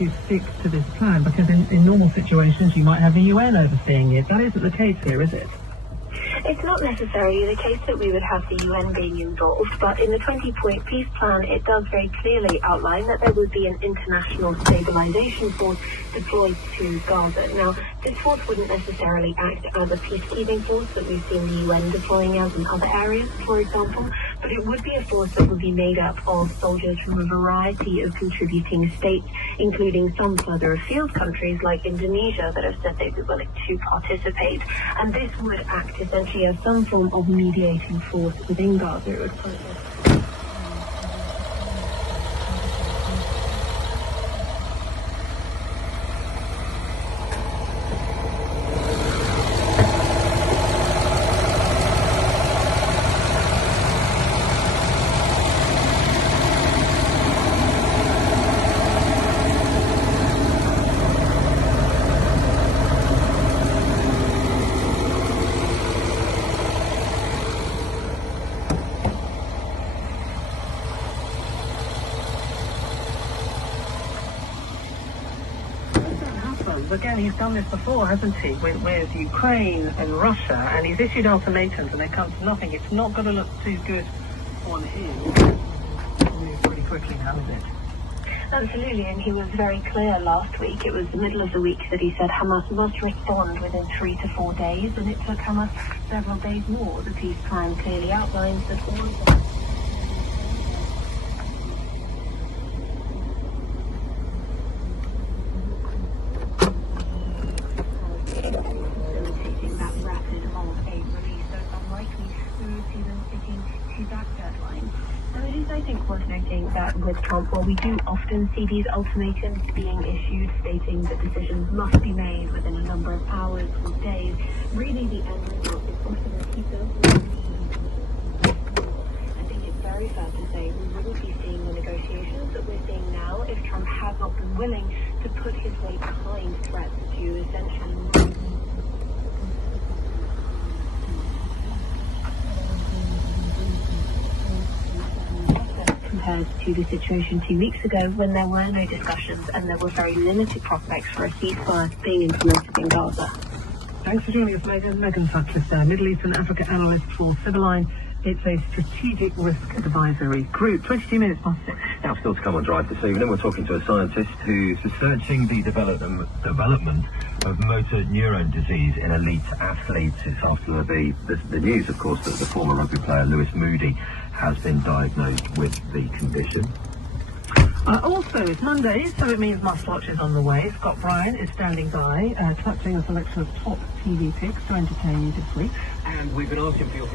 to stick to this plan? Because in normal situations you might have the UN overseeing it. That isn't the case here, is it? It's not necessarily the case that we would have the UN being involved, but in the 20-point peace plan, it does very clearly outline that there would be an international stabilization force deployed to Gaza. Now, this force wouldn't necessarily act as a peacekeeping force that we've seen the UN deploying as in other areas, for example, but it would be a force that would be made up of soldiers from a variety of contributing states, including some further afield countries like Indonesia that have said they'd be willing to participate. And this would act essentially as some form of mediating force within Gaza. It would again, he's done this before, hasn't he, with Ukraine and Russia, and he's issued ultimatums and they come to nothing. It's not going to look too good on him. Move pretty quickly now, is it? Absolutely, and he was very clear last week. It was the middle of the week that he said Hamas must respond within 3 to 4 days, and it took Hamas several days more. The peace plan clearly outlines that all of them I think worth noting that with Trump, while we do often see these ultimatums being issued stating that decisions must be made within a number of hours or days, really the end result is often that he does. I think it's very fair to say we wouldn't be seeing the negotiations that we're seeing now if Trump had not been willing to put his weight behind threats to essentially compared to the situation 2 weeks ago when there were no discussions and there were very limited prospects for a ceasefire being implemented in Gaza. Thanks for joining us, Megan. Megan Sutcliffe there, Middle East and Africa analyst for Civiline. It's a strategic risk advisory group. 22 minutes past 6. Now, still to come on Drive this evening, we're talking to a scientist who's researching the development of motor neurone disease in elite athletes. It's after the news, of course, that the former rugby player Lewis Moody has been diagnosed with the condition. Also, it's Monday, so it means Must-Watch is on the way. Scott Bryan is standing by, collecting a selection of top TV picks to entertain you this week. And we've been asking for your